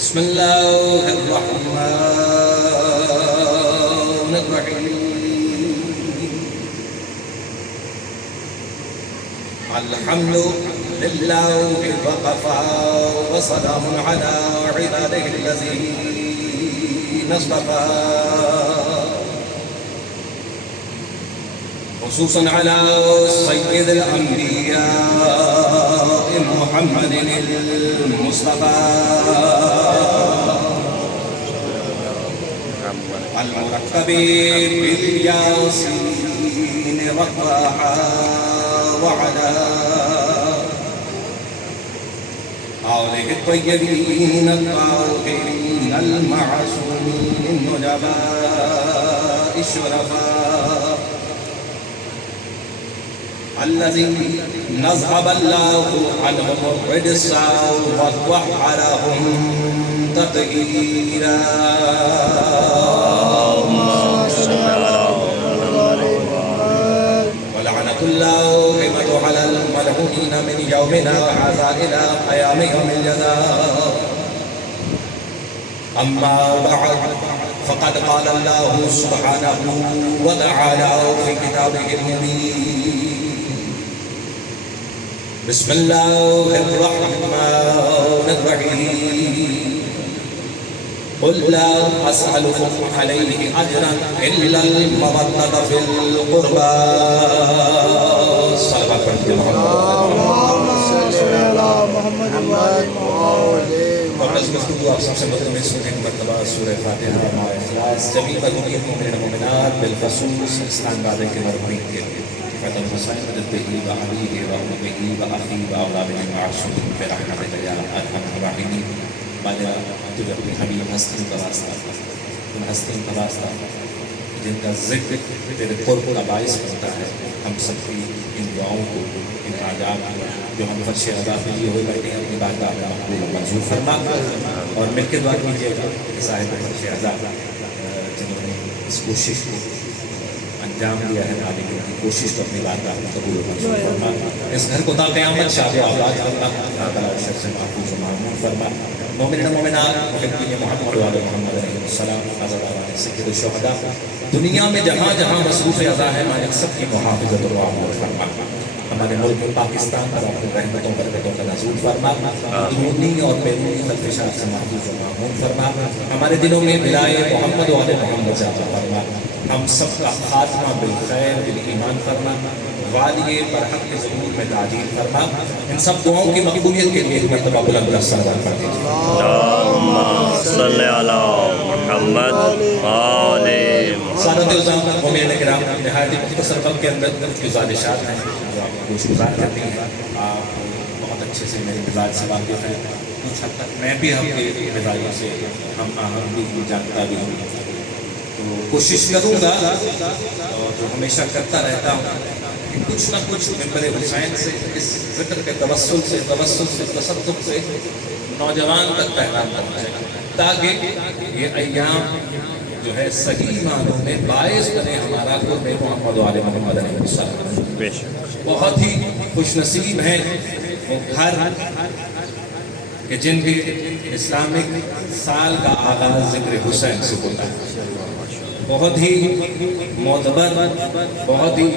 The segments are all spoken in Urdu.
بسم الله الرحمن الرحيم. الحمد لله وكفى وسلام على عباده الذين اصطفى خصوصا على سيد الأنبياء محمد المصطفى المركب بالياسين والطه وعلى آله الطيبين الطاهرين المعصومين النجباء الشرفاء الذين نذهب الله عنهم الرجس وطهرهم تطهيرا. ولعنة الله على الملعونين من يومنا هذا إلى قيام يوم الجزاء. أما بعد فقد قال الله سبحانه وتعالى في كتابه المبين: بسم الله الرحمن الرحيم. قل لا أسألكم عليه أجرا إلا المودة في القربى. صلى الله عليه وسلم. اور نظم گفتگو آپ سب سے مطلب میں سورہ مرتبہ سورہ فاتحہ مع اخلاص جمیع مدنی مومنین مومنات بالخصوص اسلام بادے کے مرحومین کے فتح حسین رضی و علیہ و امہ و اخی و اولاد معصومین برحمتک یا ارحم الراحمین. بعد تجھے اپنی حبیب ہستیوں کا واسطہ ان ہستیوں کا واسطہ جن کا ذکر تیرے قرب کا باعث بنتا ہے، ہم سب کی ان دعاؤں کو، ان حاجات کو جو ہم فرش ادا کے لیے ہوئے بیٹھے ہیں اپنی بارگاہ میں مقبول و منظور فرما. اور مل کے دعا کیجیے گا کہ صاحب فرش ادا جنہوں نے اس کوشش کو انجام دیا ہے آنے کی کوشش کو اپنی بارگاہ میں قبول و منظور فرما. اس گھر کو تا قیامت شاد و آباد فرما، اللہ تعالیٰ شر سے محفوظ و معمون فرما. مومنین مومنات محبین محمد و آل محمد علیہ السلام، آزاداران سید الشہداء دنیا میں جہاں جہاں مصروف ادا ہے مالک سب کی محافظت و معمول فرما. ہمارے ملک پاکستان پر اپنی رحمتوں برکتوں کا نزول فرما، اندرونی اور بیرونی خلفشات سے محفوظ و معمول فرما. ہمارے دلوں میں بلائے محمد و آل محمد زیادہ فرما. ہم سب کا خاتمہ بالخیر بالایمان فرما. والی برحق کے ظہور میں تعجیل فرما. ان سب دعاؤں کی مقبولیت کے لیے ایک مرتبہ بلند صلوات پڑھ دیجیے. اللہم صلی علی محمد آل سادات عظام مومنین کرام، نہایت مختصر وقت کے اندر کچھ گزارشات ہیں جو آپ کو گزار کرتی ہیں. آپ بہت اچھے سے میرے مزاج سے واقف ہیں، کچھ حد تک میں بھی آپ کے مزاجوں سے ہم آہنگ بھی جانتا بھی ہوں. تو کوشش کروں گا اور جو ہمیشہ کرتا رہتا ہوں کہ کچھ نہ کچھ ممبر حسین سے، اس ذکر کے توسل سے تصدق سے نوجوان تک پیغام کرنا ہے، تاکہ یہ ایام جو ہے صحیح معنوں میں باعث بنے ہمارا قرب محمد و آل محمد علیہ السلام. بہت ہی خوش نصیب ہیں وہ گھر کہ جن کے اسلامک سال کا آغاز ذکر حسین سے ہوتا ہے. بہت ہی معتبر، بہت ہی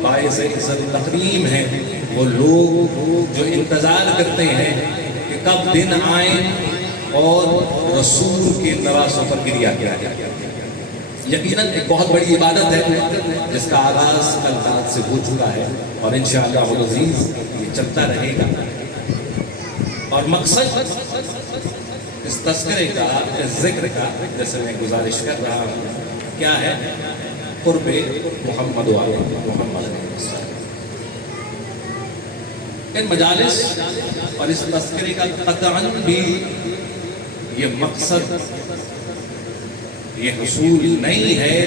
باعث عزت تقریم ہیں وہ لوگ جو انتظار کرتے ہیں کہ کب دن آئیں اور رسول کے نواسوں پر گریا کیا جائے. یقیناً ایک بہت بڑی عبادت ہے جس کا آغاز کل رات سے ہو چکا ہے اور انشاءاللہ العزیز یہ چلتا رہے گا. اور مقصد اس تذکرے کا، اس ذکر کا، جیسے میں گزارش کر رہا ہوں، کیا ہے؟ قرب محمد و آل محمد علیہ السلام. ان مجالس اور اس تذکرے کا قطعاً بھی یہ مقصد، یہ حصول نہیں ہے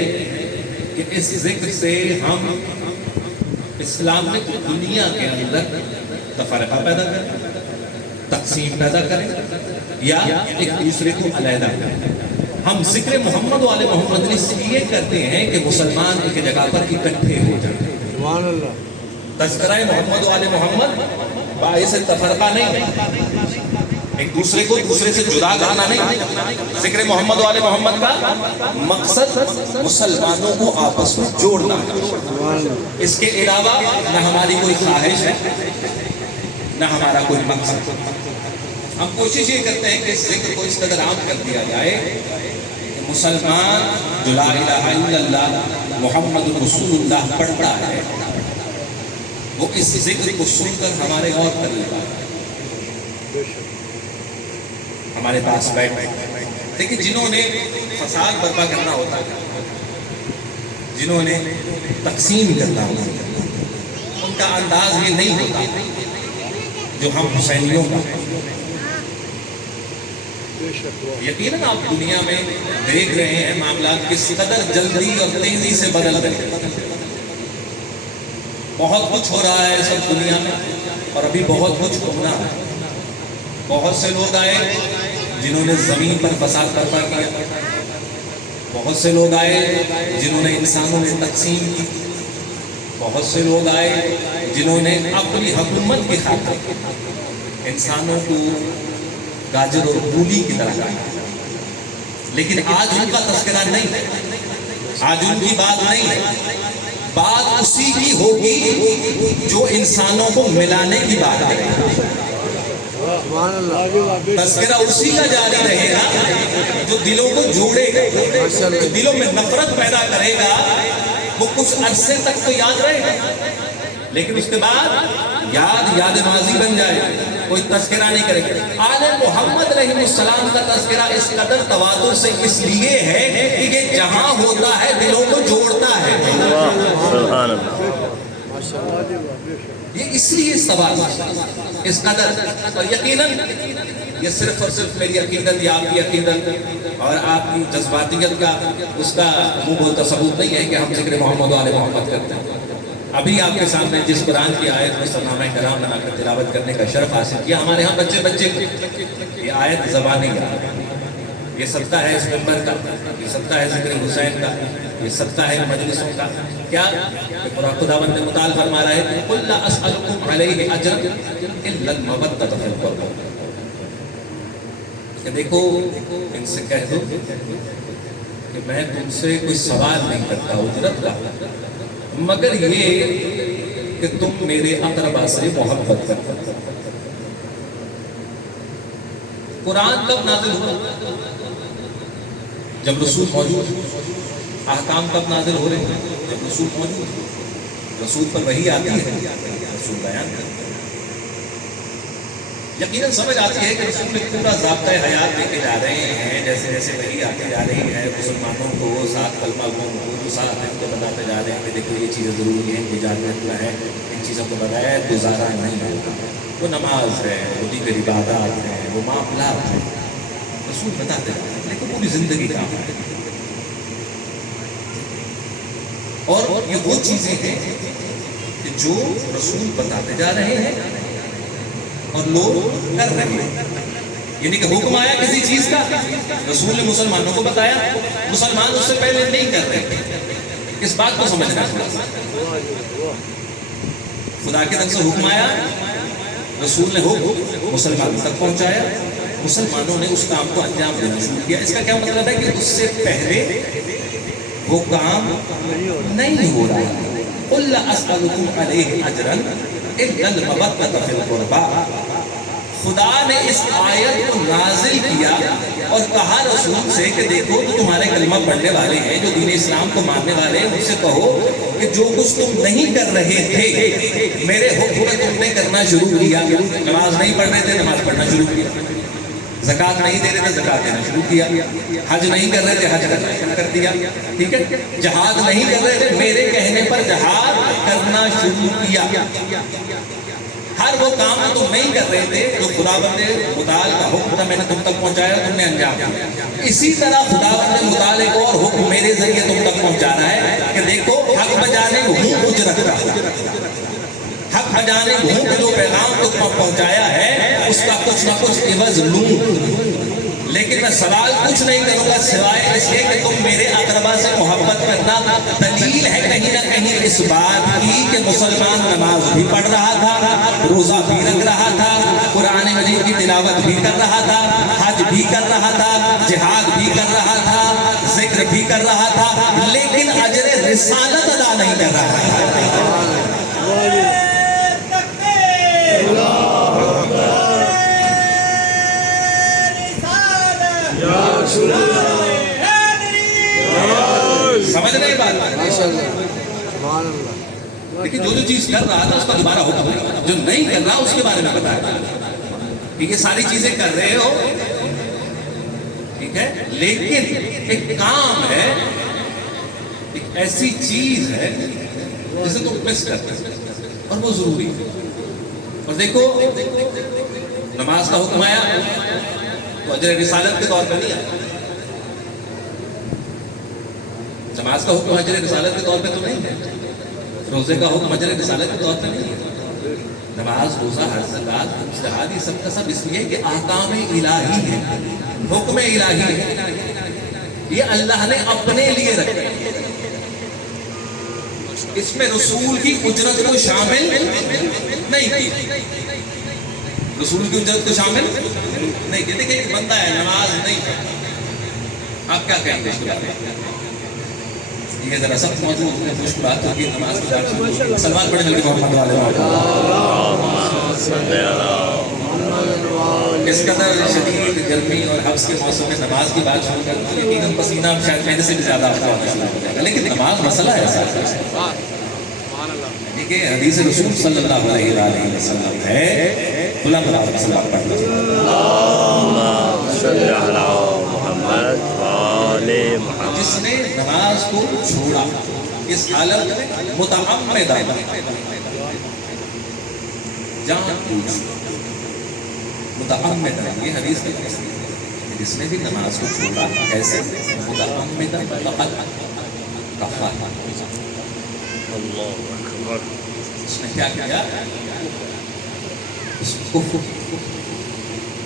کہ اس ذکر سے ہم اسلامک دنیا کے اندر تفرقہ پیدا کریں، تقسیم پیدا کریں یا ایک دوسرے کو علیحدہ کریں. ہم ذکر محمد و آل محمد اس لیے کرتے ہیں کہ مسلمان ایک جگہ پر اکٹھے ہو جائیں. سبحان اللہ. تذکرہ محمد و آل محمد باعث تفرقہ نہیں ہے. ایک دوسرے کو دوسرے سے جدا کرنا نہیں. ذکر محمد والے محمد کا مقصد مسلمانوں کو آپس میں جوڑنا. اس کے علاوہ نہ ہماری کوئی خواہش ہے نہ ہمارا کوئی مقصد. ہم کوشش یہ کرتے ہیں کہ اس ذکر کو اس قدر عام کر دیا جائے کہ مسلمان جو لا الہ الا اللہ محمد رسول اللہ پڑھتا ہے وہ اس ذکر کو سن کر ہمارے اور قریب آئے. ہمارے پاس بیٹھ لیکن جنہوں نے فساد برپا کرنا ہوتا ہے, جنہوں نے تقسیم کرنا ہوتا ہے, ان کا انداز یہ نہیں ہوتا جو ہم حسینیوں کا. یقیناً آپ دنیا میں دیکھ رہے ہیں معاملات کس قدر جلدی اور تیزی سے بدل رہے ہیں. بہت کچھ ہو رہا ہے سب دنیا میں اور ابھی بہت کچھ ہونا ہے. بہت سے لوگ آئے جنہوں نے زمین پر فساد برپا کیا. بہت سے لوگ آئے جنہوں نے انسانوں میں تقسیم کی. بہت سے لوگ آئے جنہوں نے اپنی حکومت کی خاطر انسانوں کو گاجر اور مولی کی طرح کھایا. لیکن آج ان کا تذکرہ نہیں ہے, آج ان کی بات نہیں ہے. بات اسی کی ہوگی جو انسانوں کو ملانے کی بات کرے. تذکرہ اسی کا جاری رہے گا جو دلوں کو جوڑے گا, جو دلوں میں نفرت پیدا کرے گا. وہ کچھ عرصے تک تو یاد رہے گا لیکن اس کے بعد یاد ماضی بن جائے, کوئی تذکرہ نہیں کرے گا. آل محمد علیہ السلام کا تذکرہ اس قدر تواتر سے اس لیے ہے کہ یہ جہاں ہوتا ہے دلوں کو جوڑتا ہے. سبحان اللہ. یہ اس لیے اس تواتر اس قدر. اور یقیناً یہ صرف اور صرف میری عقیدت یا آپ کی عقیدت اور آپ کی جذباتیت کا اس کا منہ بولتا ثبوت نہیں ہے کہ ہم ذکر محمد و آل محمد کرتے ہیں. ابھی آپ کے سامنے جس قرآن کی آیت کو سرنامہ کرام بنا کر تلاوت کرنے کا شرف حاصل کیا, ہمارے ہاں بچے یہ آیت زبانی کا, یہ صدقہ ہے اس ممبر کا, یہ صدقہ ہے ذکر حسین کا, یہ صدقہ ہے مجلسوں کا. کیا خداوند نے مطالعہ فرما رہا ہے کہ قل لا اسألکم علیہ اجرا الا المودۃ فی القربى. کہ دیکھو ان سے کہہ دو کہ میں تم سے کوئی سوال نہیں کرتا اجرت کا, مگر یہ کہ تم میرے اقربا سے محبت کرتے. قرآن کب نازل ہوا؟ جب رسول موجود. احکام کب نازل ہو رہے ہیں؟ جب رسول موجود. رسول پر وحی آتی ہے, رسول بیان کرتے. یقیناً سمجھ آتی ہے کہ رسول میں پورا ضابطۂ حیات لے کے جا رہے ہیں. جیسے جیسے وحی آتی جا رہی ہے مسلمانوں کو ساتھ کلمہ گو کو ساتھ ان کو بتاتے جا رہے ہیں کہ دیکھو یہ چیزیں ضروری ہیں, اجازت ہے, ان چیزوں کو بتایا گزارا نہیں ہوگا. وہ نماز ہے, وہ دیگر عبادات ہیں, وہ معاملات ہیں, رسول بتاتے جا رہے ہیں. لیکن پوری زندگی کا اور یہ وہ چیزیں ہیں کہ جو رسول بتاتے جا رہے ہیں اور لوگ کر رہے ہیں. یعنی کہ حکم آیا کسی چیز کا, رسول نے مسلمانوں کو بتایا, مسلمان اس سے پہلے نہیں کر رہے. اس بات کو سمجھنا خدا کی طرف سے حکم آیا, رسول نے حکم مسلمانوں تک پہنچایا, مسلمانوں نے اس کام کو انجام دینا شروع کیا. اس کا کیا مطلب ہے کہ اس سے پہلے وہ کام نہیں ہو رہا. قل لا اسألکم علیہ اجرا الا المودۃ فی القربى. خدا نے اس آیت کو نازل کیا اور کہا رسول سے کہ دیکھو تو تمہارے کلمہ پڑھنے والے ہیں, جو دین اسلام کو ماننے والے ہیں, ان سے کہو کہ جو کچھ تم نہیں کر رہے تھے میرے حکم میں تم نے کرنا شروع کیا. نماز نہیں پڑھ رہے تھے, نماز پڑھنا شروع کیا. زکوٰۃ نہیں دے رہے تھے, زکوٰۃ دینا شروع کیا. حج نہیں کر رہے تھے, حج کرنا شروع کر دیا. ٹھیک ہے, جہاد نہیں کر رہے تھے, میرے کہنے پر جہاد کرنا شروع کیا. ہر وہ کام تم نہیں کر رہے تھے جو خداوند متعال کا حکم تھا, میں نے تم تک پہنچایا, تم نے انجام دیا. اسی طرح خداوند متعال ایک اور حکم میرے ذریعے تم تک پہنچا رہا ہے کہ دیکھو حق بجانے ہوں اجرت کا, حق بجانے ہوں کہ جو پیغام تم تک پہنچایا ہے اس کا کچھ نہ کچھ عوض لوں. لیکن میں سوال کچھ نہیں کروں گا سوائے اس کے کہ تم میرے اقربا سے محبت کرنا. دلیل ہے کہیں نہ کہیں اس بات کی کہ مسلمان نماز بھی پڑھ رہا تھا, روزہ بھی رکھ رہا تھا, قرآن مجید کی تلاوت بھی کر رہا تھا, حج بھی کر رہا تھا, جہاد بھی کر رہا تھا, ذکر بھی کر رہا تھا, لیکن اجر رسالت ادا نہیں کر رہا تھا. سمجھ رہے بات؟ لیکن جو چیز کر رہا تھا اس کا دوبارہ حکم ہے, جو نہیں کر رہا اس کے بارے میں بتایا کہ یہ ساری چیزیں کر رہے ہو ٹھیک ہے, لیکن ایک کام ہے, ایک ایسی چیز ہے جسے تم مس کرتے ہیں اور وہ ضروری ہے. اور دیکھو نماز کا حکم آیا تو اجر رسالت کے طور پر نہیں آیا. نماز کا حکم اجر رسالت کے طور پہ تو نہیں ہے, روزے کا حکم اجر رسالت کے طور پہ نہیں ہے. نماز, روزہ, حج, زکات, جہاد یہ سب کا سب اس لیے کہ احکام الہی ہے, حکم الہی ہے, یہ اللہ نے اپنے لیے رکھے. اس میں رسول کی اجرت کو شامل نہیں کی, رسول کی اجرت کو شامل نہیں کی. دیکھیں ایک بندہ ہے نماز نہیں پڑھتا, آپ کیا کہیں گے اس کے بارے میں؟ یہ ذرا سخت موضوع ہے, مشکلات ہوگی نماز کے بارے میں. سلمان پڑھے جلدی محمد والے اس قدر شدید گرمی اور حبس کے موسم میں نماز کی بات شروع کرنا یقیناً پسینہ شاید مہینے سے بھی زیادہ آتا ہوگا, لیکن نماز مسئلہ ایسا ہے. دیکھیں حدیث رسول صلی اللہ علیہ وسلم ہے, بلند آواز سے سلام پڑھ لیجیے. اللہم صلی علی محمد وآل محمد. جس نے نماز کو چھوڑا اس حالت میں متعمدن, جان بوجھ متعمدن, یہ حدیث میں جس نے بھی نماز کو چھوڑا کیسے متعمدن فقط کفر. اللہ اکبر. اس نے کیا کیا؟ اس کو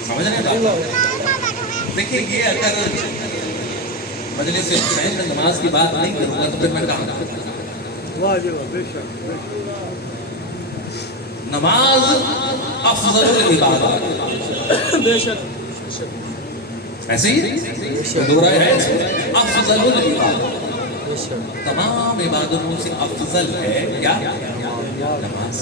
سمجھ رہے ہیں؟ دیکھیں یہ اگر مجلس حسین میں نماز کی بات نہیں کروں گا تو پھر میں کہاں نماز افضل العبادات, ایسے ہی دو رائے ہے, افضل العبادات, تمام عبادتوں سے افضل ہے کیا؟ نماز.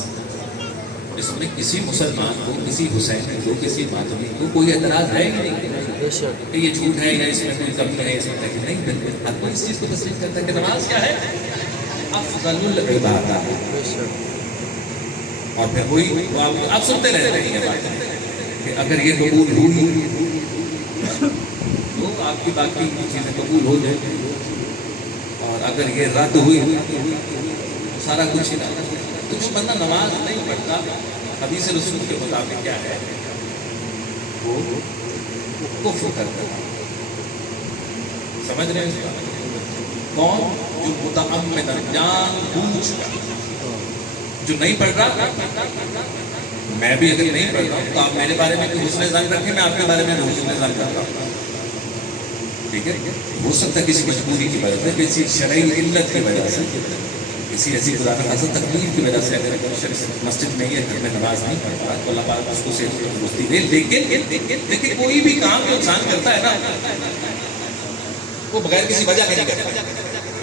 اس میں کسی مسلمان کو, کسی حسین کو, کسی ماتمی کو کوئی اعتراض ہے ہی نہیں کہ یہ جھوٹ ہے یا اس میں کوئی کمی ہے, اس میں تک نہیں. ہر کوئی اس چیز کو تسلیم کرتا ہے کہ نماز کیا ہے؟ افضل العبادات. اور پھر وہی آپ سنتے رہتے ہیں یہ بات کہ اگر یہ قبول ہوئی تو آپ کی باقی چیزیں قبول ہو جائیں, اور اگر یہ رد ہوئی سارا کچھ ہی نہ. تو جو بندہ نماز نہیں پڑھتا حدیث رسول کے مطابق کیا ہے, وہ کفر کرتا ہے. سمجھ رہے ہیں اس کا کون؟ جو متعمدن, جان بوجھ کر, جو نہیں پڑھ رہا. میں بھی اگر نہیں پڑھ رہا ہوں تو آپ میرے بارے میں حسن ظن رکھیں, میں آپ کے بارے میں حسن ظن رکھتا ہوں. ٹھیک ہے, ہو سکتا ہے کسی مجبوری کی وجہ سے, کسی شرعی علت کی وجہ سے, کسی ایسی خدا نہ خاصہ تکلیف کی وجہ سے اگر مسجد میں یہ گھر میں نماز نہیں پڑھتا تو اللہ پاک اس کو صحت و تندرستی دے. لیکن کوئی بھی کام جو انسان کرتا ہے نا وہ بغیر کسی وجہ کے نہیں کرتا.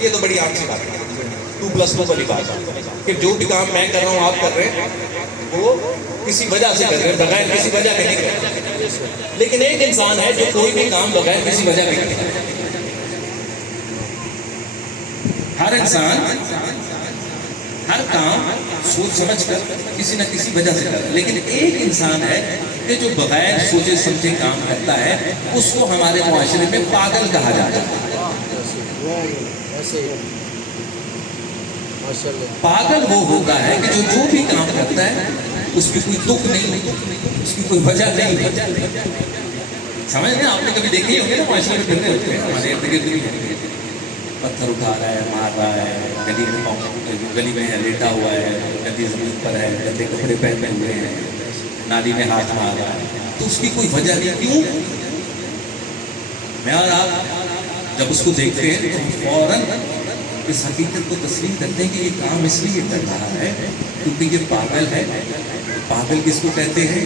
یہ تو بڑی عام سی بات ہے, 2+2 والی بات ہے کہ جو بھی کام میں کر رہا ہوں آپ کر رہے ہیں وہ کسی وجہ سے کر رہے ہیں, بغیر کسی وجہ کے نہیں کر رہے. لیکن ایک انسان ہے جو کوئی بھی کام بغیر کسی وجہ کے کرتا ہے. ہر انسان ہر کام سوچ سمجھ کر کسی نہ کسی وجہ سے کرتا ہے, لیکن ایک انسان ہے کہ جو بغیر سوچے سمجھے کام کرتا ہے اس کو ہمارے معاشرے میں پاگل کہا جاتا ہے. پاگل وہ ہوتا ہے کہ جو بھی کام کرتا ہے اس کی کوئی دکھ نہیں, اس کی کوئی وجہ نہیں. سمجھ رہے ہیں؟ آپ نے کبھی دیکھے ہوں گے نا معاشرے میں پھرنے ہوتے ہیں, ہمارے ارد گرد بھی پتھر اٹھا رہا ہے, مار رہا ہے, گلی میں ہے لیٹا ہوا ہے, گندی زمین پر ہے, گندے کپڑے پہنے ہوئے ہیں, نالی میں ہاتھ مار رہا ہے, تو اس کی کوئی وجہ نہیں. کیوں؟ میں اور آپ جب اس کو دیکھتے ہیں تو فوراً اس حقیقت کو تسلیم کرتے ہیں کہ یہ کام اس لیے کر رہا ہے کیونکہ یہ پاگل ہے. پاگل کس کو کہتے ہیں؟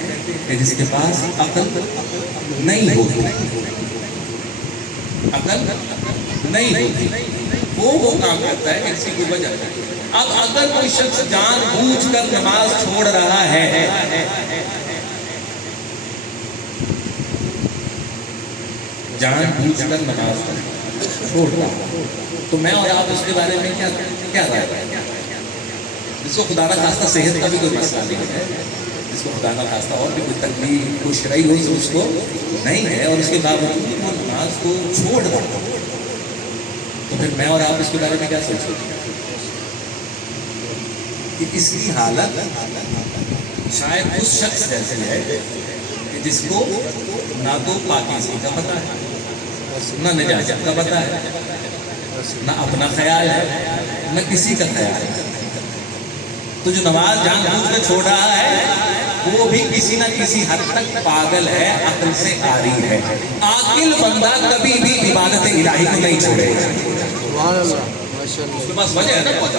کہ جس کے پاس عقل نہیں ہوتی. عقل نہیں ہوتی وہ کام کرتا ہے کسی کی وجہ. اب اگر کوئی شخص جان بوجھ کر نماز چھوڑ رہا ہے جان بوجھ کر نماز چھوڑ رہا تو میں اور آپ اس کے بارے میں کیا رائے ہے؟ جس کو خدا نہ خواستہ صحت کا بھی کوئی مسئلہ نہیں ہے, جس کو خدا نہ خواستہ اور بھی کوئی تکلیف کوئی شرعی ہو اس کو نہیں ہے, اور اس کے باوجود وہ نماز کو چھوڑ رہا تو پھر میں اور آپ اس کے بارے میں کیا سوچتے ہیں کہ اس کی حالت شاید اس شخص جیسے ہے کہ جس کو نہ تو پاکیزگی کا پتہ ہے, نہ نجاست کا پتہ ہے, نہ اپنا خیال ہے, نہ کسی کا خیال ہے. تو جو نماز جان بوجھ کر چھوڑ رہا ہے وہ بھی کسی نہ کسی حد تک پاگل ہے, عقل سے عاری ہے. عاقل بندہ کبھی بھی عبادت الہی کو نہیں چھوڑے گا. اس کے پاس وجہ ہے نا پہنچا.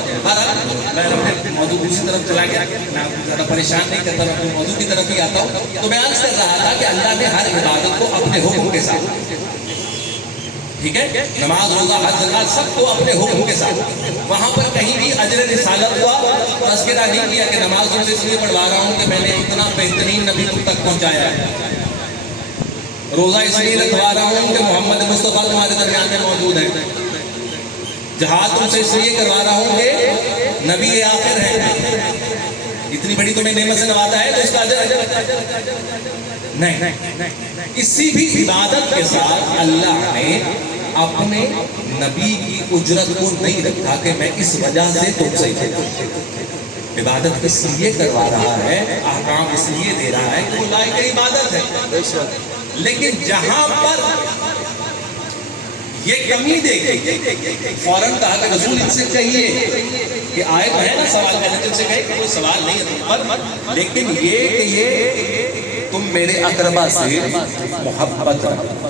موضوع دوسری طرف چلا گیا, میں آپ کو زیادہ پریشان نہیں کرتا, میں اپنے موضوع کی طرف ہی آتا ہوں. تو میں عرض کر رہا تھا کہ اللہ نے ہر عبادت کو اپنے حکم کے ساتھ, ٹھیک ہے, نماز روزہ حج زکات سب کو اپنے حکم کے ساتھ. وہاں پر کہیں بھی اجر رسالت ہوا تذکرہ نہیں کیا کہ نماز تم سے اس لیے پڑھوا رہا ہوں کہ میں نے اتنا بہترین نبی تم تک پہنچایا ہے, روزہ اس لیے رکھوا رہا ہوں کہ محمد مصطفیٰ تمہارے درمیان میں موجود ہے, جہاد تم سے اس لیے کروا رہا ہوں کہ نبی آخر ہے, اتنی بڑی تمہیں نعمت سے نوازا ہے تو اس کا اجر نہیں. کسی بھی عبادت کے ساتھ اللہ نے اپنے نبی کی اجرت کو نہیں رکھا کہ میں اس وجہ سے تم سے عبادت اس لیے کروا رہا ہے, احکام اس لیے دے رہا ہے کہ وہ لائق عبادت ہے. لیکن جہاں پر یہ کمی دیکھی فوراً کہا کہ رسول ان سے کہیے کہ آئے تو ہے نا سوال کرنے, تم سے کہے کہ کوئی سوال نہیں ہے لیکن یہ کہ یہ تم میرے اقربا سے محبت رکھو.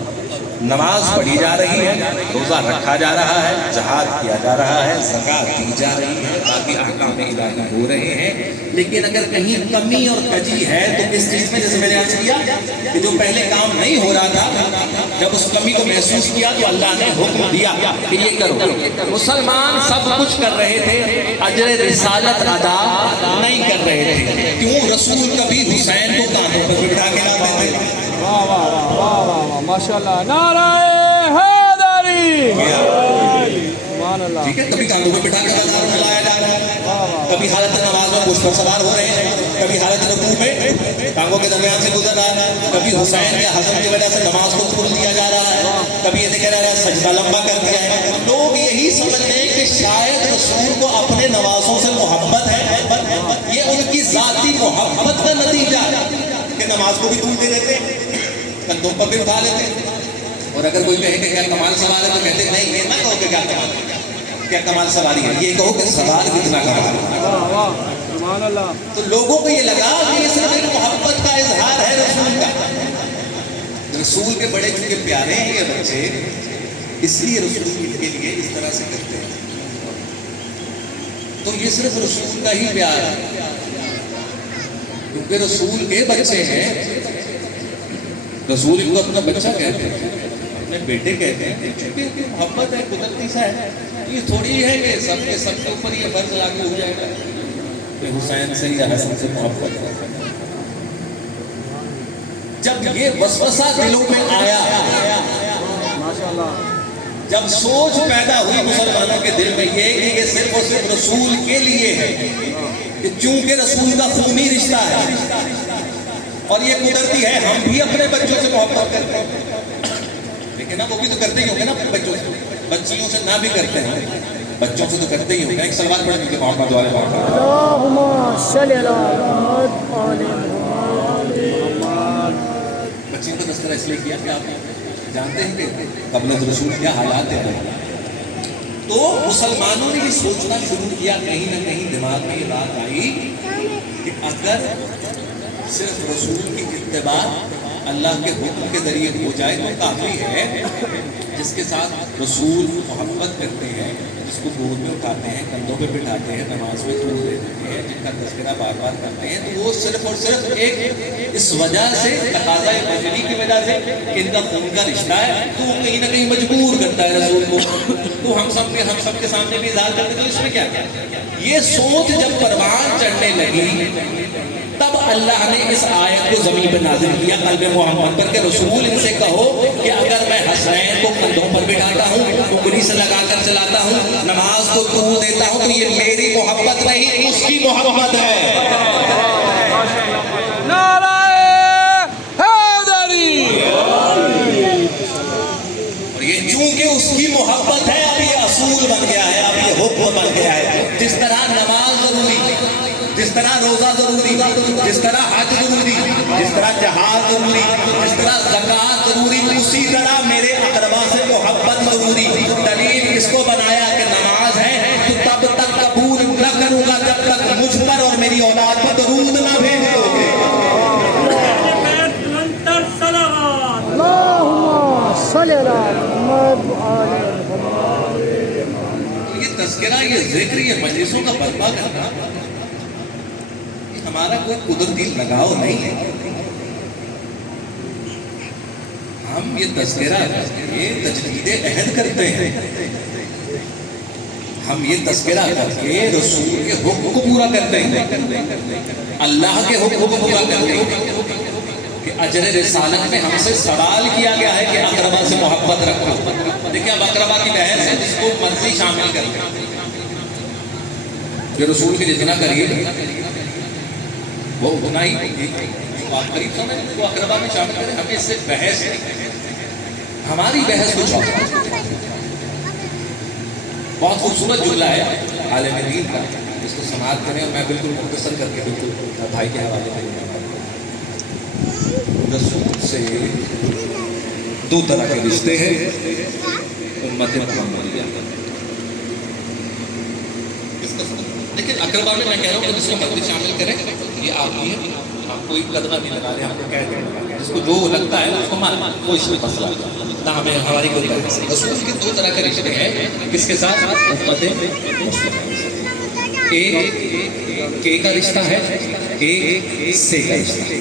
نماز پڑھی جا رہی ہے, روزہ رکھا جا رہا ہے, جہاد کیا جا رہا ہے, زکات دی جا رہی ہے, باقی احکام الہی ہو رہے ہیں, لیکن اگر کہیں کمی اور کجی ہے تو اس چیز میں جیسے میں نے عرض کیا کہ جو پہلے کام نہیں ہو رہا تھا جب اس کمی کو محسوس کیا تو اللہ نے حکم دیا کہ یہ کرو. مسلمان سب کچھ کر رہے تھے, اجر رسالت ادا نہیں کر رہے تھے. کیوں؟ رسول کبھی حسین کو کانوں پر بٹھا کے لاتے تھے. ماشاءاللہ, نعرہ حیدری, سبحان اللہ. ٹھیک ہے, کبھی کانوں پہ بٹھا کے لایا جا رہا ہے, کبھی حالت نماز میں مجھ پر سوار ہو رہے ہیں, کبھی حالت رکوع میں ٹانگوں کے درمیان سے گزر رہا ہے, کبھی حسین کے حسن کی وجہ سے نماز کو کھول دیا جا رہا ہے, کبھی یہ دیکھا جا رہا ہے سجدہ لمبا کر دیا ہے. لوگ یہی سمجھتے ہیں کہ شاید رسول کو اپنے نوازوں سے محبت ہے, یہ ان کی ذاتی محبت کا نتیجہ ہے کہ نماز کو بھی طول دے دیتے ہیں, کندھوں پر بھی اٹھا لیتے ہیں. اور اگر کوئی کہے کہ کیا کمال سوال ہے تو کہتے ہیں نہیں, یہ نہ کہو کہ کیا کمال سواری ہے, یہ کہو کہ سوال کتنا کمال ہے. تو لوگوں کو یہ لگا کہ یہ صرف ایک محبت کا اظہار ہے رسول کا. رسول کے بڑے چونکہ پیارے ہیں یہ بچے, اس لیے رسول کے لیے اس طرح سے کرتے ہیں. تو یہ صرف رسول کا ہی پیار ہے کیونکہ رسول کے بچے ہیں. رسول کو اپنا بچہ کہتے ہیں, اپنے بیٹے کہتے ہیں, چونکہ ان کی محبت ہے, قدرتی سا ہے. یہ تھوڑی ہے کہ سب کے اوپر یہ فرض لاگو ہو جائے گا کہ حسین سے یا حسن سے محبت ہے. جب یہ وسوسہ دلوں میں آیا, جب سوچ پیدا ہوئی مسلمانوں کے دل میں یہ کہ یہ صرف اور صرف رسول کے لیے ہے کہ چونکہ رسول کا خونی رشتہ ہے اور یہ قدرتی ہے, ہم بھی اپنے بچوں سے محبت کرتے ہیں, لیکن اب وہ بھی تو کرتے ہی ہوں گے نا اپنے بچوں سے, بچیوں سے نہ بھی کرتے ہیں, بچوں سے تو کرتے ہی ہوں گے. ایک سلوات پڑھیں گے محمد والے اللہم صلی علی محمد. بچیوں کا تذکرہ اس لیے کیا کہ آپ جانتے ہیں کہ قبل رسول کیا حالات ہیں. تو مسلمانوں نے یہ سوچنا شروع کیا, کہیں نہ کہیں دماغ میں یہ بات آئی کہ اگر صرف رسول کی اتباع اللہ کے حکم کے ذریعے ہو جائے تو کافی ہے. جس کے ساتھ رسول محبت کرتے ہیں، جس کو گود میں اٹھاتے ہیں، کندھوں پہ بٹھاتے ہیں، نماز میں طول دیتے ہیں، جن کا تذکرہ بار بار کرتے ہیں، تو وہ صرف اور صرف ایک اس وجہ سے تقاضا بشری کی وجہ سے کہ ان کا خون کا رشتہ ہے، تو وہ کہیں نہ کہیں مجبور کرتا ہے رسول کو. تو ہم سب کے سامنے بھی اظہار کرتے تو اس میں کیا یہ سوچ جب پروان چڑھنے لگی تب اللہ نے اس آیت کو زمین پر نازل کیا قلب محمد پر کہ رسول ان سے کہو کہ اگر میں حسنین کو کندھوں پر بٹھاتا ہوں، انگلی سے لگا کر چلاتا ہوں، نماز کو طول دیتا ہوں، تو یہ میری محبت نہیں، اس کی محبت ہے. نعرہ حیدری. اور یہ چونکہ اس کی محبت ہے اب یہ اصول بن گیا ہے، اب یہ حکم بن گیا ہے. جس طرح نماز ضروری، جس طرح روزہ ضروری، جس طرح حج ضروری، جس طرح جہاد ضروری، جس طرح زکوٰۃ ضروری، اسی طرح میرے اقربا سے محبت ضروری. دلیل اس کو بنایا کہ نماز ہے تو تب تک قبول نہ کروں گا جب تک مجھ پر اور میری اولاد پر درود نہ بھیج دو گے. اللہم صلی علی محمد وآل محمد. یہ تذکرہ، یہ ذکر، یہ مجلسوں کا برپا کرنا ہمارا کوئی قدرتی لگاؤ نہیں ہے. ہم یہ تذکرہ یہ تجدید عہد کرتے ہیں. ہم یہ تذکرہ کر کے رسول کے حکم کو پورا کرتے ہیں، اللہ کے حکم کو پورا کرتے ہیں. کہ اجر رسالت میں ہم سے سوال کیا گیا ہے کہ اقربا سے محبت رکھو. دیکھیں اب اقربا کی بحث ہے جس کو مرضی شامل کریں، یہ رسول کے جتنا قریب وہ اتنا ہی آپ قریب سمجھیں، وہ اقربا میں شامل کریں. ہمیں اس سے بحث نہیں، ہماری بحث کچھ اور. بہت خوبصورت جملہ ہے عالم دین کا، اس کو سماعت کریں اور میں بالکل مختصر کر کے بالکل بھائی کے حوالے کروں. رسول سے دو طرح کے رشتے ہیں امت محمدیہ. لیکن اقربا میں کہہ رہا ہوں کہ جس کو مرضی شامل کریں، یہ آپ کی ہے، آپ کوئی قدمہ نہیں لگا رہے، ہم کو کہہ دیں جس کو جو لگتا ہے اس کو مان، کوئی اس میں مسئلہ نہ ہمیں ہماری کوئی بحث نہیں. رسول کے دو طرح کے رشتے ہیں کس کے ساتھ؟ امت مسلمہ. ایک کے کا رشتہ ہے، ایک سے کا رشتہ ہے.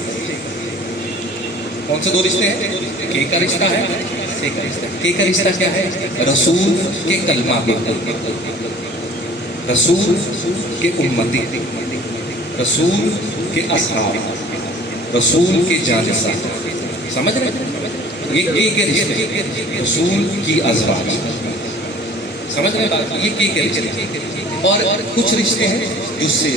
کون سے دو رشتے ہیں؟ کے کا رشتہ ہے، سے کا رشتہ. کے کا رشتہ کیا ہے؟ رسول کے کلمہ پہ، رسول کے امتی، رسول کے اصحاب، رسول کے جانسار. سمجھ رہے ہیں؟ یہ کے رشتے. رسول کی ازواج، سمجھ رہے ہیں بات؟ یہ کے رشتے. اور کچھ رشتے ہیں جو سے،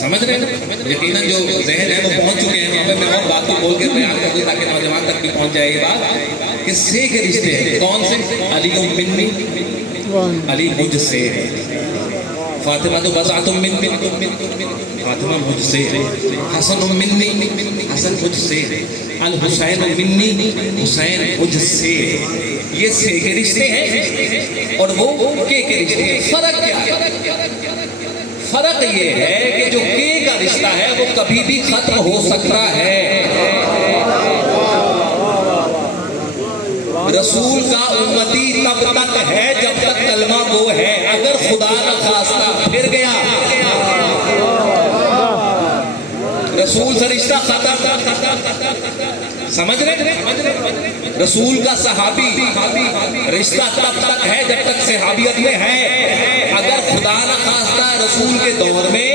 سمجھ رہے ہیں؟ یقیناً جو ذہن ہے وہ پہنچ چکے ہیں. میں اور بات کو بول کے بیان کر دوں تاکہ نوجوان تک بھی پہنچ جائے یہ بات کہ سے کے رشتے ہیں. کون سے؟ علی منی، علی مجھ سے ہے. فاطمہ تو بضعۃ منی، فاطمہ مجھ سے ہے. حسن منی، حسن مجھ سے ہے. الحسین منی، حسین مجھ سے ہے. یہ سے کے رشتے ہیں اور وہ کے رشتے ہیں. فرق کیا ہے؟ فرق یہ ہے کہ جو کے کا رشتہ ہے وہ کبھی بھی ختم ہو سکتا ہے. رسول کا امتی تب تک ہے جب تک کلمہ گو ہے. اگر خدا نہ خواستہ پھر گیا، رسول سے رشتہ ختم. سمجھ رہے؟ رسول کا صحابی رشتہ تب تک ہے جب تک صحابیت میں ہے. اگر خدا نہ خواستہ رسول کے دور میں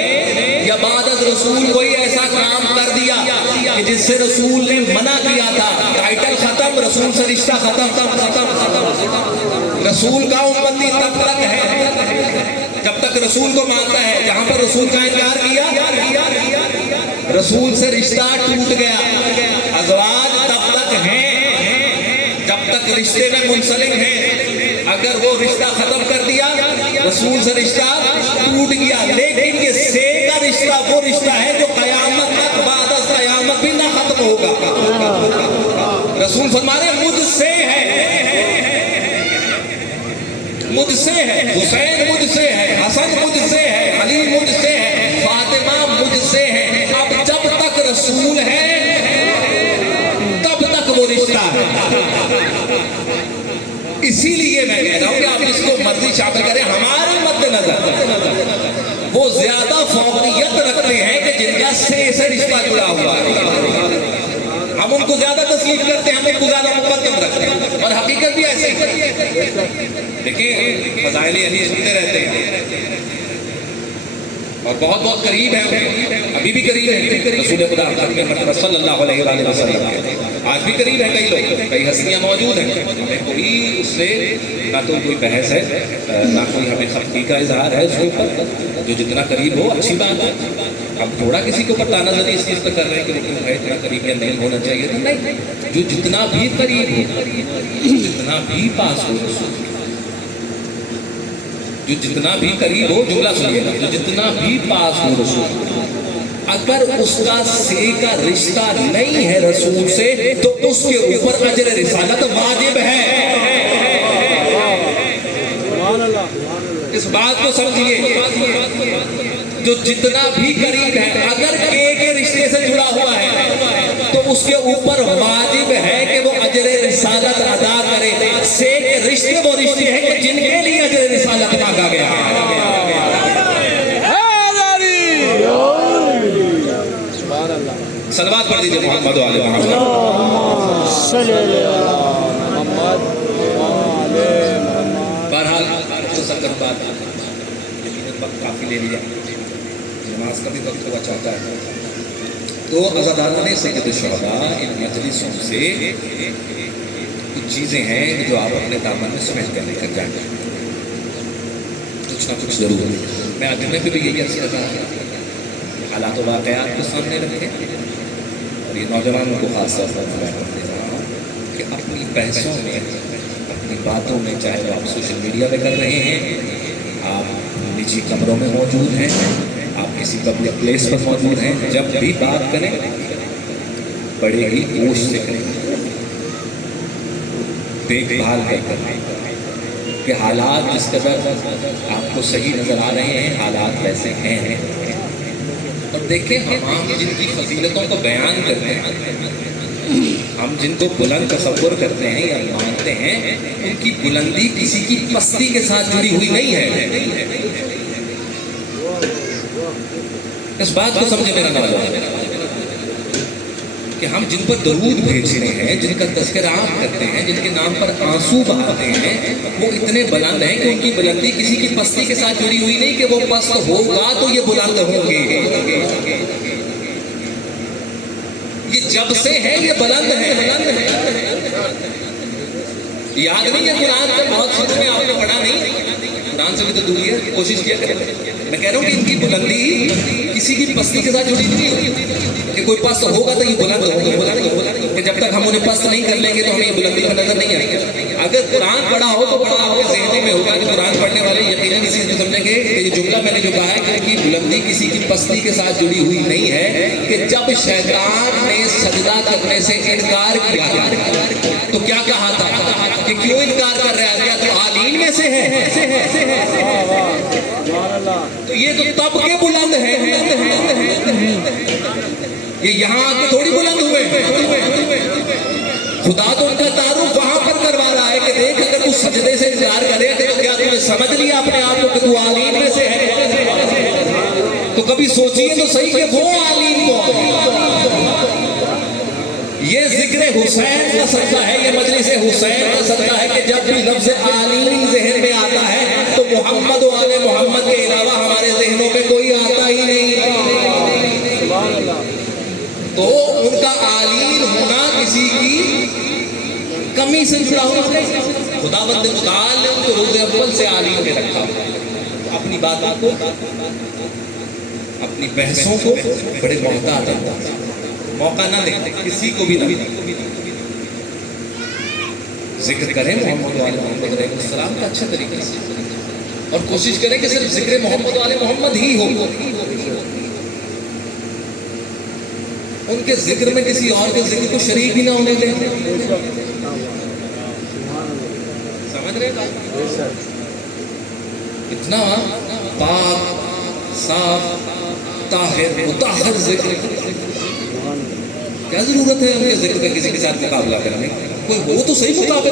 یا بعد از رسول کوئی ایسا کام کر دیا کہ جس سے رسول نے منع کیا تھا، ٹائٹل ختم، رسول سے رشتہ ختم. رسول کا امتی تب تک ہے جب تک رسول کو مانتا ہے. جہاں پر رسول کا انکار کیا، رسول سے رشتہ ٹوٹ گیا. ازواج تب تک ہیں جب تک رشتے میں منسلک ہیں. اگر وہ رشتہ ختم کر دیا، رسول سے رشتہ ٹوٹ گیا. لیکن یہ سے کا رشتہ وہ رشتہ ہے جو قیامت تک، بعد از قیامت بھی نہ ختم ہوگا. رسول فرما رہے ہیں مجھ سے ہے، مجھ سے ہے. حسین مجھ سے ہے، حسن مجھ سے ہے، علی مجھ سے ہے، فاطمہ مجھ سے ہے. اب جب تک رسول ہے اسی لیے میں کہہ رہا ہوں کہ آپ جس کو مرضی شامل کریں، ہمارے مد نظر وہ زیادہ فوقیت رکھتے ہیں کہ جن کا سے رشتہ جڑا ہوا ہے، ہم ان کو زیادہ تسلیم کرتے ہیں، ہم ان کو زیادہ مقدم رکھتے ہیں، اور حقیقت بھی ایسے ہی۔ دیکھیں فضائل علی سنتے رہتے ہیں اور بہت بہت قریب ہیں، ابھی بھی قریب ہیں رسول خدا محمد صلی اللہ علیہ وآلہ وسلم کے، آج بھی قریب ہیں کئی لوگ، کئی ہستیاں موجود ہیں، ہمیں کوئی اس سے نہ تو کوئی بحث ہے نہ کوئی ہمیں خفگی کا اظہار ہے اس کے اوپر، جو جتنا قریب ہو اچھی بات ہے۔ اب تھوڑا کسی کو بتانا ذریعہ اس چیز پہ کر رہے ہیں کہ وہ کیوں ہے اتنا قریب یا نہیں ہونا چاہیے تھا، نہیں، جو جتنا بھی قریب ہو، جتنا بھی پاس ہو، جو جتنا بھی قریب ہو، جملہ سنیے گا، جو جتنا بھی پاس ہو رسول، اگر اس کا سے کا رشتہ نہیں ہے رسول سے تو اس کے اوپر اجر رسالت واجب ہے۔ اس بات کو سمجھیے، جو جتنا بھی قریب ہے اگر کے رشتے سے جڑا ہوا ہے تو اس کے اوپر واجب ہے کہ وہ اجر رسالت ادا کرے۔ سے کے رشتے وہ رشتے ہیں کہ جن کے لیے اجر رسالت مانگا گیا۔ صلوات پڑھ دیجئے محمد و آل محمد۔ بہرحال مختصر کر بات، وقت کافی لے لیا، نماز کا بھی وقت ہوا چاہتا ہے، تو عزاداران سید الشہداء ان مجلسوں سے کچھ چیزیں ہیں جو آپ اپنے دامن میں سمیٹ کر لے کر جائیں گے، کچھ نہ کچھ ضرور ہے۔ میں اجمے پہ بھی یہی عرض کرتا ہوں، حالات و واقعات کو سامنے رکھیں، اور یہ نوجوانوں کو خاص طور پر میں کرتے رہا ہوں کہ اپنی بحثوں میں، اپنی باتوں میں، چاہے وہ آپ سوشل میڈیا پہ کر رہے ہیں، آپ نجی کمروں میں موجود ہیں، آپ کسی پبلک پلیس پر موجود ہیں، جب بھی بات کریں بڑے ہی ہوش سے کریں، دیکھ بھال کر کریں کہ حالات جس قدر آپ کو صحیح نظر آ رہے ہیں حالات ویسے ہیں، اور دیکھیں ہم جن کی فضیلتوں کو بیان کرتے ہیں، ہم جن کو بلند تصور کرتے ہیں یا مانتے ہیں، ان کی بلندی کسی کی پستی کے ساتھ جڑی ہوئی نہیں ہے۔ اس بات کو سمجھے میرا نوجوان کہ ہم جن پر درود بھیجتے ہیں، جن کا تذکرہ عام کرتے ہیں، جن کے نام پر آنسو بہاتے ہیں، وہ اتنے بلند ہیں کہ ان کی بلندی کسی کی پستی کے ساتھ جڑی ہوئی نہیں کہ وہ پست ہوگا تو یہ بلند ہوں گے، یہ جب سے ہے یہ بلند ہے۔ یاد نہیں ہے قرآن کا بہت شروع میں آپ نے پڑھا نہیں، قرآن سے بھی تو دوری ہے، کوشش کیا کریں۔ میں کہہ رہا ہوں کہ ان کی بلندی کسی کی پستی کے ساتھ جڑی نہیں ہوئی کہ کوئی پست ہوگا تو یہ بلند ہوگا، کہ جب تک ہم انہیں پست نہیں کر لیں گے تو ہمیں یہ بلندی پر نظر نہیں آئے گی۔ اگر قرآن پڑھا ہو تو پڑھا ہو کے ذہنوں میں ہوگا کہ قرآن پڑھنے والے یقیناً اسی سے سمجھیں گے کہ یہ جملہ میں نے جو کہا ہے کہ ان کی بلندی کسی کی پستی کے ساتھ جڑی ہوئی نہیں ہے، کہ جب شیطان نے سجدہ کرنے سے انکار کیا تو کیا کہا تھا کہ کیوں انکار کر رہا ہے، کیا تو عالین میں سے ہے؟ تو یہ تو تب کے بلند ہیں، یہ یہاں آ کے تھوڑی بلند ہوئے، خدا تو ان کا تعارف وہاں پر کروا رہا ہے کہ دیکھ اگر تو سجدے سے انکار کرے تو کیا تم نے سمجھ لیا اپنے آپ کو کہ تو عالین میں سے ہے؟ تو کبھی سوچئے تو صحیح کہ وہ عالین کو، یہ ذکر حسین کا صدقہ ہے، یہ مجلس حسین کا صدقہ ہے کہ جب بھی لفظ عالین ذہن میں آتا ہے تو محمد و آل محمد کے علاوہ ہمارے ذہنوں میں کوئی آتا ہی نہیں۔ تو ان کا عالین ہونا کسی کی کمی سے جڑا ہوا نہیں، خداوند متعال نے ان کو روز اول سے عالین میں رکھا۔ اپنی باتوں کو، اپنی بحثوں کو بڑے محتاط رکھتا، موقع نہ دیں کسی کو بھی نہ ذکر کریں محمد و آل محمد علیہ السلام کا اچھے طریقے سے، اور کوشش کریں کہ صرف ذکر محمد و آل محمد ہی ہو، ان کے ذکر میں کسی اور کے ذکر کو شریک بھی نہ ہونے دیں۔ سمجھ رہے ہیں؟ اتنا پاک، صاف، طاہر، مطہر ذکر، کیا ضرورت ہے ان کے ذکر کا کسی کے ساتھ مقابلہ کرنے؟ کوئی ہو تو صحیح مقابلہ،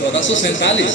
1447।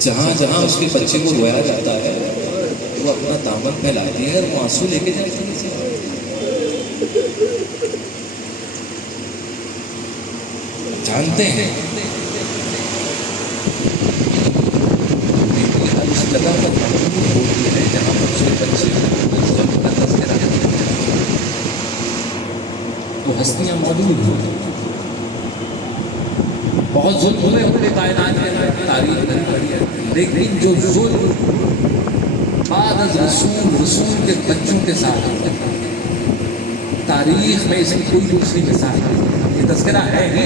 جہاں جہاں اس کے بچے کو رویا جاتا ہے وہ اپنا دامن پھیلاتی ہے اور وہ آنسو لے کے جاتی ہے. جانتے ہیں اس جگہ پر موجود ہوتی ہے جہاں پر اس کے بچے ظلم کا تذکرہ ہے. وہ ہستیاں موجود ہیں. بہت ظلم ہوئے اپنے کائنات کے تاریخ میں پڑی ہے، لیکن جو ظلم بعد از رسول کے بچوں کے ساتھ تاریخ میں اس کی کوئی دوسری مثال نہیں. یہ تذکرہ ہے ہی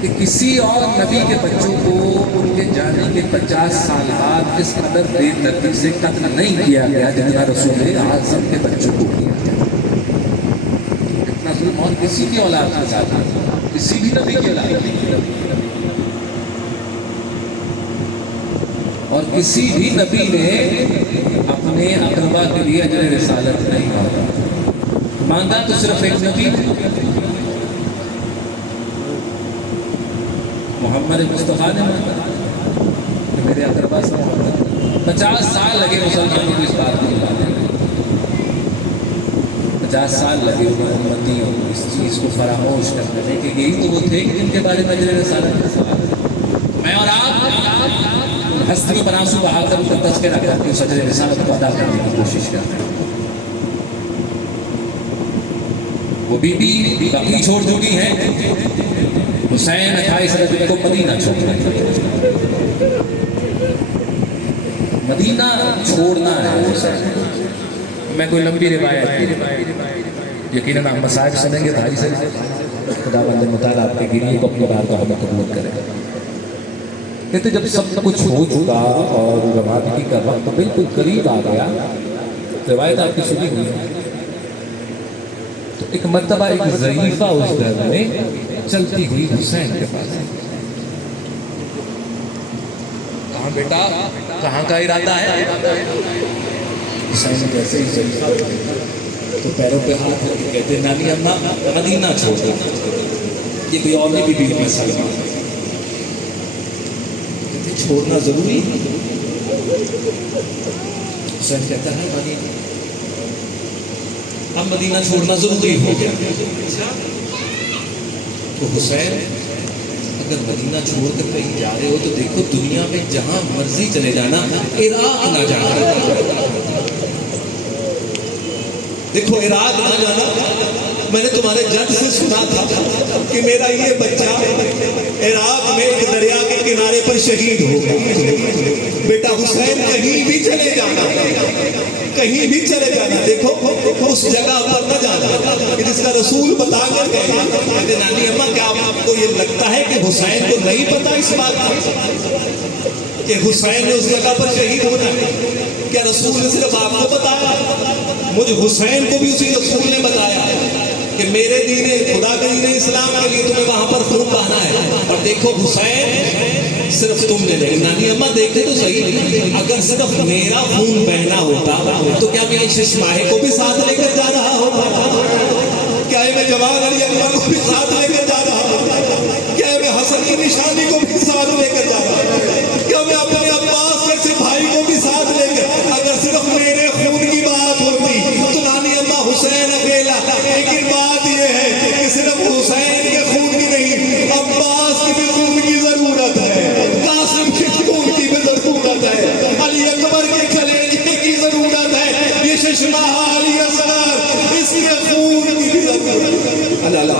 کہ کسی اور نبی کے بچوں کو ان کے جانے کے 50 سال بعد اس قدر بے ترتیب سے قتل نہیں کیا گیا جتنا رسول اعظم کے بچوں کو کیا گیا. اتنا ظلم اور کسی کی اولاد کے ساتھ کسی بھی نبی کی اولاد اور کسی بھی نبی نے اپنے اقربا کے لیے اجر رسالت نہیں مانگا تو صرف ایک نبی محمد مصطفیٰ نے مانگا کہ میرے اقربا سے محبت. 50 سال لگے مسلمانوں کو اس بات کو بتانے میں. 50 سال لگے امتیوں کو اس چیز کو فراموش کرنے میں کہ یہی تو وہ تھے جن کے بارے میں اجر رسالت کا سوال ہے. میں اور آپ ہستی بناسو بہا کر ان کا تذکرہ کر کے اس اجر رسالت کو ادا کرنے کی کوشش کرتے ہیں. وہ بی بی باقی چھوڑ چکی ہیں. حسین 28 رجب کو مدینہ چھوڑ رہے. مدینہ چھوڑنا ہے حسین. میں کوئی لمبی روایت یقیناً آپ مصائب سنیں گے بھائی سے خدا بند مطالعہ آپ کے گریے کو اپنی بار کو ہمیں قبول کرے. کہتے جب سب کچھ ہو چکا اور روانگی کا وقت بالکل قریب آ گیا، روایت آپ کی سنی ہوئی ہے، تو ایک مرتبہ ایک ضعیفہ اس گھر میں چلتی ہوئی حسین کے پاس. کہاں بیٹا کہاں کا ارادہ ہے؟ حسین جیسے ہی ضعیفہ تو پیروں پہ ہاتھ رکھ کے کہتے نانی اماں مدینہ چھوڑ دو. یہ کوئی اور بھی بیوی میں سلمان کہتے چھوڑنا ضروری. حسین کہتا ہے مدینہ اب مدینہ چھوڑنا ضروری ہو گیا. تو حسین اگر مدینہ چھوڑ کر کہیں جا رہے ہو تو دیکھو دنیا میں جہاں مرضی چلے جانا عراق نہ جانا. دیکھو عراق نہ جانا. میں نے تمہارے جد سے سنا تھا کہ میرا یہ بچہ عراق میں ایک دریا کے کنارے پر شہید ہو گیا. بیٹا حسین کہیں بھی چلے جانا کہیں بھی چلے جانا دیکھو اس جگہ پر نہ جانا کہ جس کا رسول بتا کر گئے. کہتے نانی اماں کیا آپ کو یہ لگتا ہے کہ حسین کو نہیں پتا اس بات کا کہ حسین نے اس جگہ پر شہید ہونا ہے؟ کیا رسول نے صرف آپ کو بتایا؟ مجھ حسین کو بھی اسی رسول نے بتایا کہ میرے دین خدا کے دین اسلام کے لیے تمہیں وہاں پر خون بہانا ہے. اور دیکھو حسین صرف تم نے نہیں. نانی اماں دیکھتے تو صحیح اگر صرف میرا خون بہنا ہوتا تو کیا میں اس ششماہے کو بھی ساتھ لے کر جا رہا ہوتا؟ کیا میں جوان علی اکبر کو بھی ساتھ لے کر جا رہا ہوتا؟ کیا میں حسن کی نشانی کو بھی ساتھ لے کر جا رہا ہوتا؟ کیا میں اپنے عباس جیسے بھائی کو بھی ساتھ لے کر اگر صرف میرے خون کی بات ہوتی تو نانی اماں حسین اکیلا. لیکن بات یہ ہے کہ صرف حسین کے خون کی نہیں عباس کی بھی خون کی ضرورت ہے. قاسم کے خون کی بھی ضرورت ہے. علی اکبر کے کلیجے کی ضرورت ہے. یہ ششماہ علی اصغر اس کے خون کی بھی ضرورت ہے. اللہ